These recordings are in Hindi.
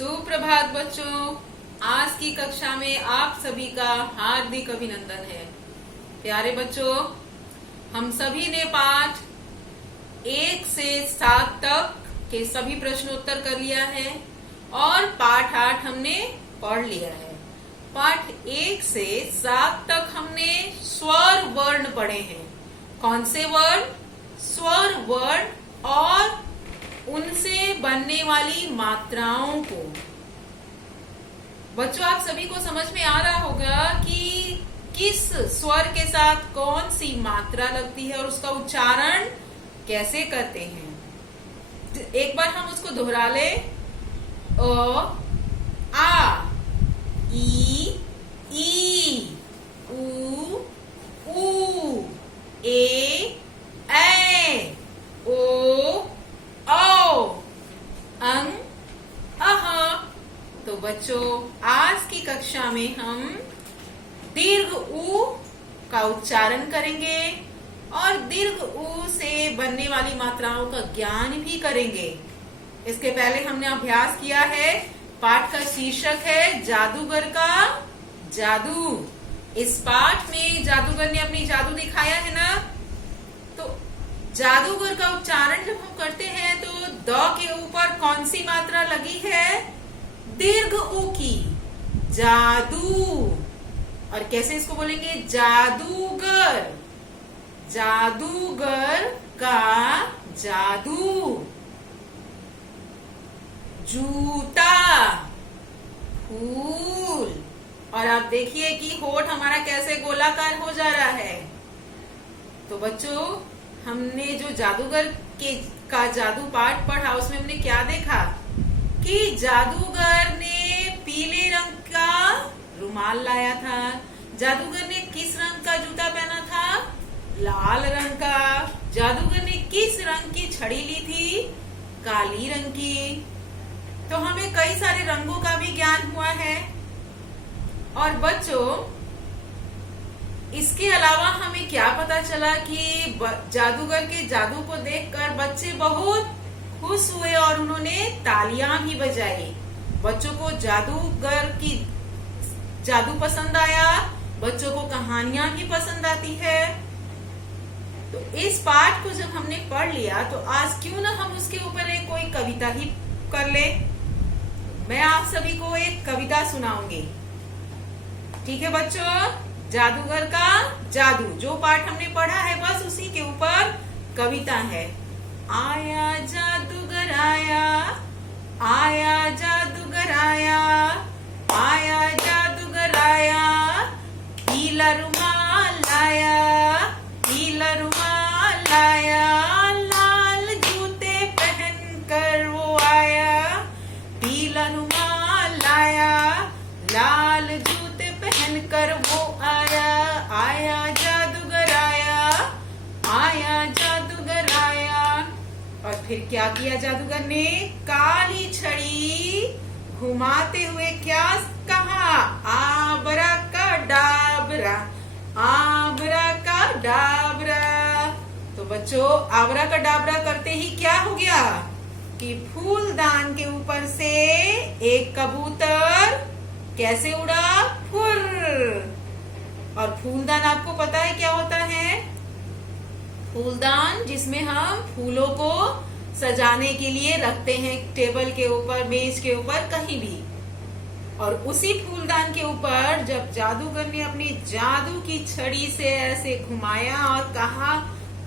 सुप्रभात बच्चों। आज की कक्षा में आप सभी का हार्दिक अभिनंदन है। प्यारे बच्चों, हम सभी ने पाठ 1 से 7 तक के सभी प्रश्नोत्तर कर लिया है और पाठ 8 हमने पढ़ लिया है। पाठ 1 से 7 तक हमने स्वर वर्ण पढ़े हैं। कौन से वर्ण? स्वर वर्ण और उनसे बनने वाली मात्राओं को। बच्चों, आप सभी को समझ में आ रहा होगा कि किस स्वर के साथ कौन सी मात्रा लगती है और उसका उच्चारण कैसे करते हैं। एक बार हम उसको दोहरा ले। अ, आ, ई, उ, ऊ, ए, ओ, औ, अं, अह। तो बच्चों, आज की कक्षा में हम दीर्घ ऊ का उच्चारण करेंगे और दीर्घ ऊ से बनने वाली मात्राओं का ज्ञान भी करेंगे। इसके पहले हमने अभ्यास किया है। पाठ का शीर्षक है जादूगर का जादू। इस पाठ में जादूगर ने अपनी जादू दिखाया है ना। तो जादूगर का उच्चारण जब हम करते हैं तो द के ऊपर कौन सी मात्रा लगी है? दीर्घ ऊ की। जादू। और कैसे इसको बोलेंगे? जादूगर। जादूगर का जादू। जूता, फूल। और आप देखिए कि होठ हमारा कैसे गोलाकार हो जा रहा है। तो बच्चों, हमने जो जादूगर का जादू पाठ पढ़ा उसमें हमने क्या देखा कि जादूगर ने पीले रंग का रुमाल लाया था। जादूगर ने किस रंग का जूता पहना था? लाल रंग का। जादूगर ने किस रंग की छड़ी ली थी? काली रंग की। तो हमें कई सारे रंगों का भी ज्ञान हुआ है। और बच्चों, इसके अलावा हमें क्या पता चला कि जादूगर के जादू को देखकर बच्चे बहुत खुश हुए और उन्होंने तालियां भी बजाई। बच्चों को जादूगर की जादू पसंद आया। बच्चों को कहानियां भी पसंद आती है। तो इस पाठ को जब हमने पढ़ लिया तो आज क्यों ना हम उसके ऊपर एक कोई कविता ही कर ले। मैं आप सभी को एक कविता सुनाऊंगी। ठीक है बच्चों? जादूगर का जादू जो पाठ हमने पढ़ा है बस उसी के ऊपर कविता है। आया जादूगर आया, आया जादूगर आया, आया जादूगर आया, पीला रुमाल लाया, पीला रुमाल लाया, लाल जूते पहन कर वो आया, पीला रुमाल लाया, लाल जूते पहन कर वो आया, आया जादूगर आया, आया जादूगर आया। और फिर क्या किया जादूगर ने? काली छड़ी घुमाते हुए क्या कहा? आबरा का डाबरा, आबरा का डाबरा। तो बच्चों, आबरा का डाबरा करते ही क्या हो गया कि फूलदान के ऊपर से एक कबूतर कैसे उड़ा? फुर्र। और फूलदान आपको पता है क्या होता है? फूलदान जिसमें हम फूलों को सजाने के लिए रखते हैं, टेबल के ऊपर, मेज के ऊपर, कहीं भी। और उसी फूलदान के ऊपर जब जादूगर ने अपनी जादू की छड़ी से ऐसे घुमाया और कहा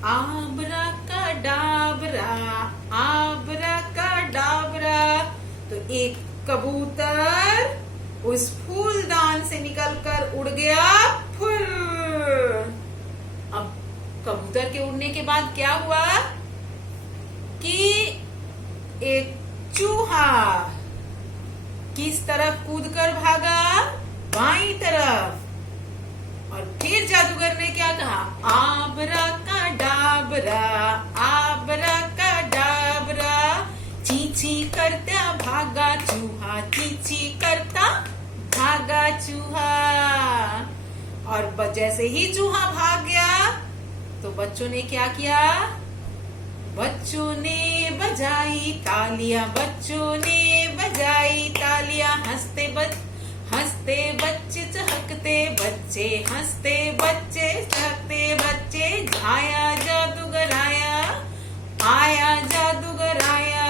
आबरा का डाबरा, आबरा का डाबरा, तो एक कबूतर उस फूलदान से निकलकर उड़ गया। फुर्र। अब कबूतर के उड़ने के बाद क्या हुआ कि एक चूहा किस तरफ कूदकर भागा? बाईं तरफ। और फिर जादूगर ने क्या कहा? आबरा का डाबरा, आबरा का डाबरा, चींची करता भागा चूहा, चींची करता भागा चूहा। और जैसे ही चूहा भाग गया तो बच्चों ने क्या किया? बच्चों ने बजाई तालियां, बच्चों ने बजाई तालियां, हंसते बच्चे चहकते बच्चे, हंसते बच्चे चहकते बच्चे, आया जादूगर आया जादूगर आया,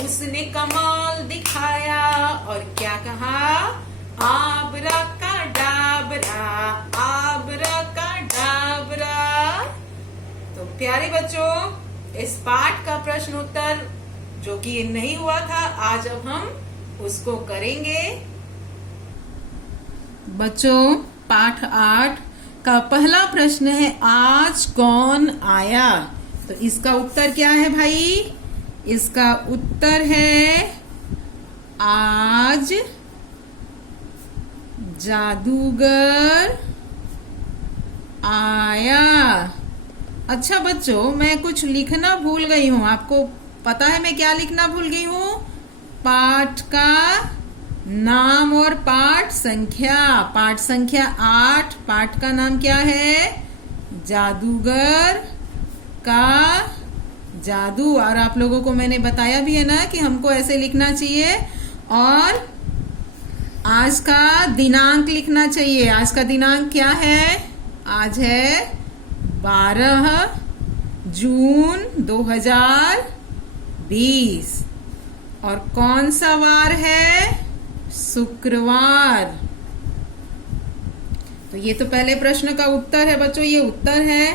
उसने कमाल दिखाया और क्या कहा, आबरा का डाबरा, आबरा का डाबरा। तो प्यारे बच्चों, इस पाठ का प्रश्न उत्तर जो कि नहीं हुआ था, आज अब हम उसको करेंगे। बच्चों, पाठ 8 का पहला प्रश्न है, आज कौन आया? तो इसका उत्तर क्या है भाई? इसका उत्तर है आज जादूगर आया। अच्छा बच्चों, मैं कुछ लिखना भूल गई हूँ। आपको पता है मैं क्या लिखना भूल गई हूँ? पाठ का नाम और पाठ संख्या। पाठ संख्या 8, पाठ का नाम क्या है? जादूगर का जादू। और आप लोगों को मैंने बताया भी है ना कि हमको ऐसे लिखना चाहिए, और आज का दिनांक लिखना चाहिए। आज का दिनांक क्या है? आज है 12 जून 2020। और कौन सा वार है? शुक्रवार। तो ये तो पहले प्रश्न का उत्तर है बच्चों, ये उत्तर है।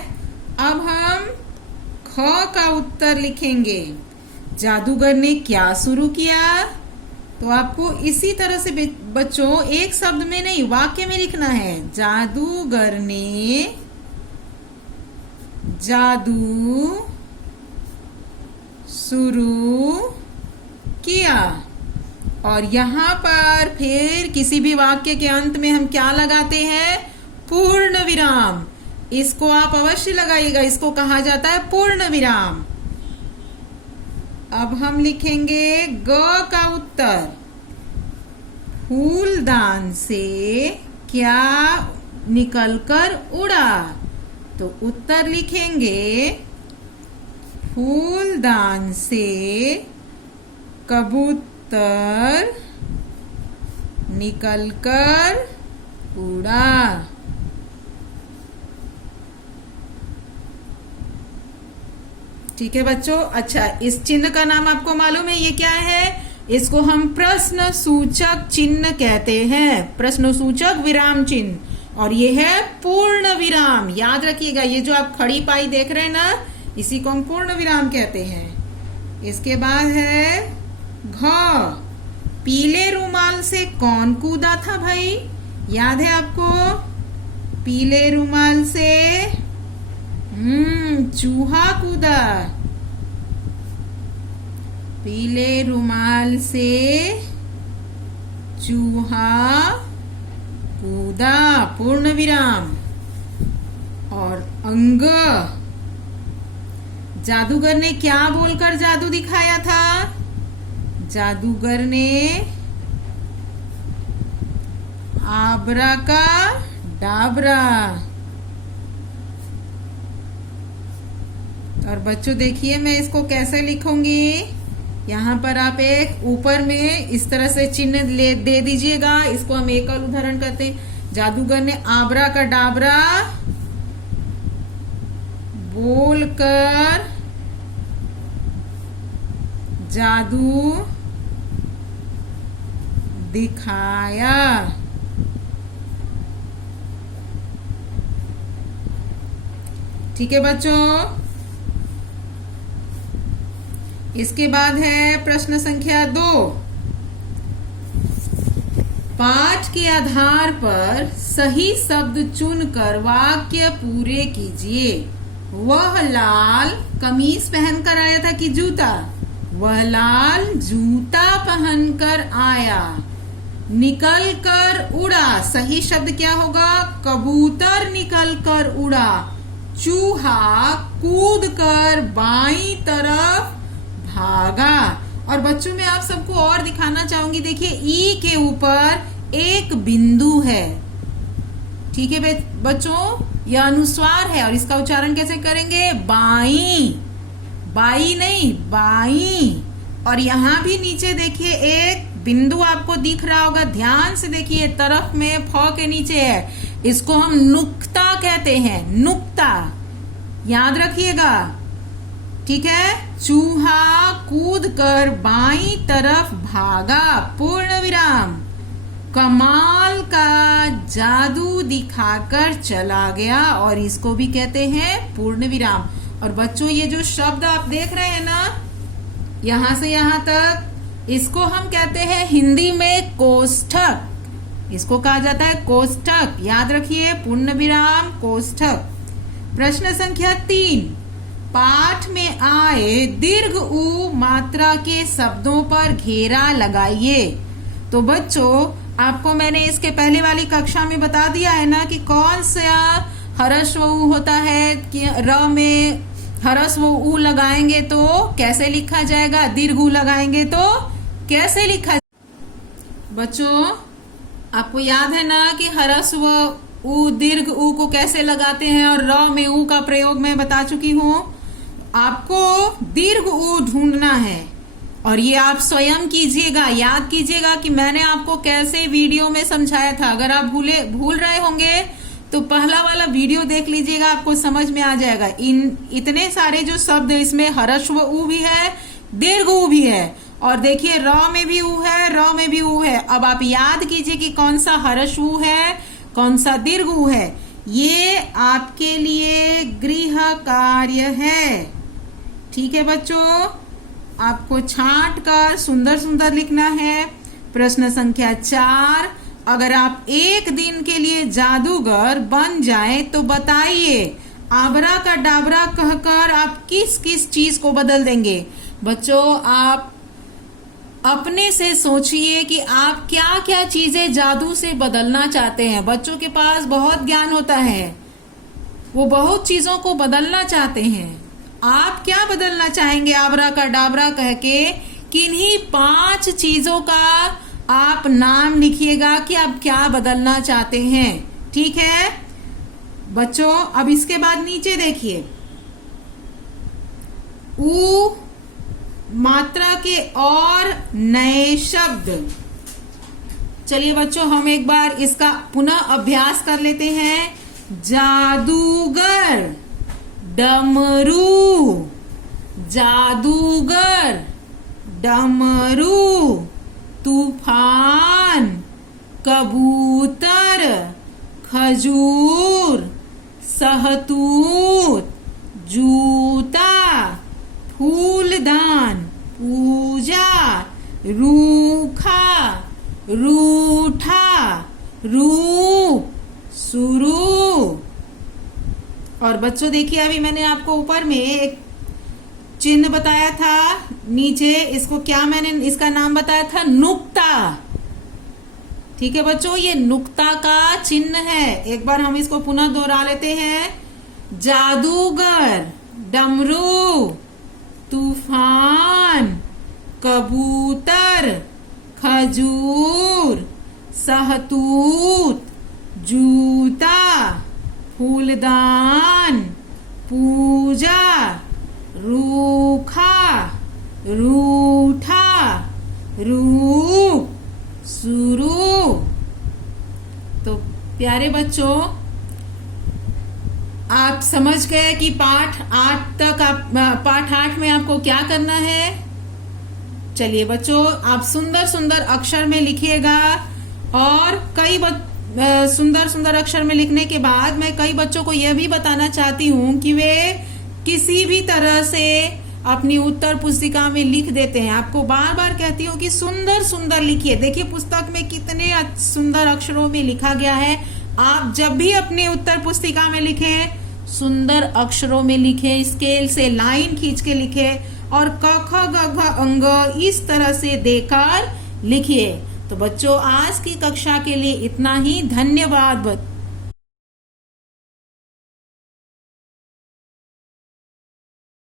अब हम ख का उत्तर लिखेंगे। जादूगर ने क्या शुरू किया? तो आपको इसी तरह से बच्चों एक शब्द में नहीं, वाक्य में लिखना है। जादूगर ने जादू शुरू किया। और यहाँ पर फिर किसी भी वाक्य के अंत में हम क्या लगाते हैं? पूर्ण विराम। इसको आप अवश्य लगाइएगा, इसको कहा जाता है पूर्ण विराम। अब हम लिखेंगे ग का उत्तर। फूलदान से क्या निकलकर उड़ा? तो उत्तर लिखेंगे फूलदान से कबूतर निकलकर उड़ा। ठीक है बच्चों। अच्छा, इस चिन्ह का नाम आपको मालूम है ये क्या है? इसको हम प्रश्न सूचक चिन्ह कहते हैं, प्रश्न सूचक विराम चिन्ह। और ये है पूर्ण विराम। याद रखिएगा, ये जो आप खड़ी पाई देख रहे हैं ना, इसी को हम पूर्ण विराम कहते हैं। इसके बाद है घ। पीले रुमाल से कौन कूदा था भाई? याद है आपको? पीले रुमाल से चूहा कूदा। पीले रुमाल से चूहा कूदा, पूर्ण विराम। और अंग। जादूगर ने क्या बोलकर जादू दिखाया था? जादूगर ने आबरा का डाबरा। और बच्चों देखिए मैं इसको कैसे लिखूंगी। यहाँ पर आप एक ऊपर में इस तरह से चिन्ह दे दीजिएगा। इसको हम एक और उदाहरण करते हैं। जादूगर ने आबरा का डाबरा बोलकर जादू दिखाया। ठीक है बच्चों। इसके बाद है प्रश्न संख्या 2। पाठ के आधार पर सही शब्द चुनकर वाक्य पूरे कीजिए। वह लाल कमीज पहनकर आया था कि जूता? वह लाल जूता पहनकर आया। निकल कर उड़ा, सही शब्द क्या होगा? कबूतर निकल कर उड़ा। चूहा कूद कर बाईं तरफ भागा। और बच्चों में आप सबको और दिखाना चाहूंगी, देखिए ई के ऊपर एक बिंदु है। ठीक है बच्चों, यह अनुस्वार है और इसका उच्चारण कैसे करेंगे? बाई, बाई नहीं बाई। और यहाँ भी नीचे देखिए एक बिंदु आपको दिख रहा होगा, ध्यान से देखिए, तरफ में फ के नीचे है, इसको हम नुक्ता कहते हैं, नुक्ता, याद रखिएगा, ठीक है। चूहा कूदकर बाईं तरफ भागा, पूर्ण विराम, कमाल का जादू दिखाकर चला गया, और इसको भी कहते हैं पूर्ण विराम। और बच्चों ये जो शब्द आप देख रहे हैं ना, यहां से यहां तक, इसको हम कहते हैं हिंदी में कोष्ठक, इसको कहा जाता है कोष्ठक, याद रखिए, पूर्ण विराम कोष्ठक। प्रश्न संख्या 3, पाठ में आए दीर्घ उ मात्रा के शब्दों पर घेरा लगाइए। तो बच्चों आपको मैंने इसके पहले वाली कक्षा में बता दिया है ना कि कौन सा हर्स्व उ होता है, कि र में हर्स्व उ लगाएंगे तो कैसे लिखा जाएगा, दीर्घ उ लगाएंगे तो कैसे लिखा। बच्चों आपको याद है ना कि हर्स्व उ दीर्घ उ को कैसे लगाते हैं, और र में उ का प्रयोग मैं बता चुकी हूँ। आपको दीर्घ उ ढूंढना है, और ये आप स्वयं कीजिएगा, याद कीजिएगा कि मैंने आपको कैसे वीडियो में समझाया था। अगर आप भूल रहे होंगे तो पहला वाला वीडियो देख लीजिएगा, आपको समझ में आ जाएगा। इतने सारे जो शब्द इसमें हर्स्व उ भी है, दीर्घ उ भी है, और देखिए र में भी उ है, र में भी उ है। अब आप याद कीजिए कि कौन सा हर्स्व उ है, कौन सा दीर्घ उ है। ये आपके लिए गृह कार्य है, ठीक है बच्चों। आपको छांट कर सुंदर सुंदर लिखना है। प्रश्न संख्या 4, अगर आप एक दिन के लिए जादूगर बन जाएं तो बताइए, आबरा का डाबरा कहकर आप किस किस चीज को बदल देंगे। बच्चों आप अपने से सोचिए कि आप क्या क्या चीजें जादू से बदलना चाहते हैं। बच्चों के पास बहुत ज्ञान होता है, वो बहुत चीजों को बदलना चाहते हैं। आप क्या बदलना चाहेंगे आबरा का डाबरा कह के, किन्हीं 5 चीजों का आप नाम लिखिएगा कि आप क्या बदलना चाहते हैं, ठीक है बच्चों। अब इसके बाद नीचे देखिए, उ मात्रा के और नए शब्द। चलिए बच्चों हम एक बार इसका पुनः अभ्यास कर लेते हैं। जादूगर, डमरू, जादूगर, डमरू, तूफान, कबूतर, खजूर, सहतूत, जूता, फूलदान, पूजा, रूखा, रूठा, रूप, शुरू। और बच्चों देखिए अभी मैंने आपको ऊपर में एक चिन्ह बताया था, नीचे इसको क्या मैंने इसका नाम बताया था, नुक्ता, ठीक है बच्चों, ये नुक्ता का चिन्ह है। एक बार हम इसको पुनः दोहरा लेते हैं। जादूगर, डमरू, तूफान, कबूतर, खजूर, सहतूत, जूता, फूलदान, पूजा, रूखा, रूठा, रूप, शुरू। तो प्यारे बच्चों आप समझ गए कि पाठ 8 में आपको क्या करना है। चलिए बच्चों आप सुंदर सुंदर अक्षर में लिखिएगा, और कई सुंदर सुंदर अक्षर में लिखने के बाद मैं कई बच्चों को यह भी बताना चाहती हूँ कि वे किसी भी तरह से अपनी उत्तर पुस्तिका में लिख देते हैं। आपको बार बार कहती हूँ कि सुंदर सुंदर लिखिए। देखिए पुस्तक में कितने सुंदर अक्षरों में लिखा गया है। आप जब भी अपनी उत्तर पुस्तिका में लिखें, सुंदर अक्षरों में लिखें, स्केल से लाइन खींच के लिखें, और क ख ग घ अंग इस तरह से देकर लिखिए। तो बच्चों आज की कक्षा के लिए इतना ही। धन्यवाद।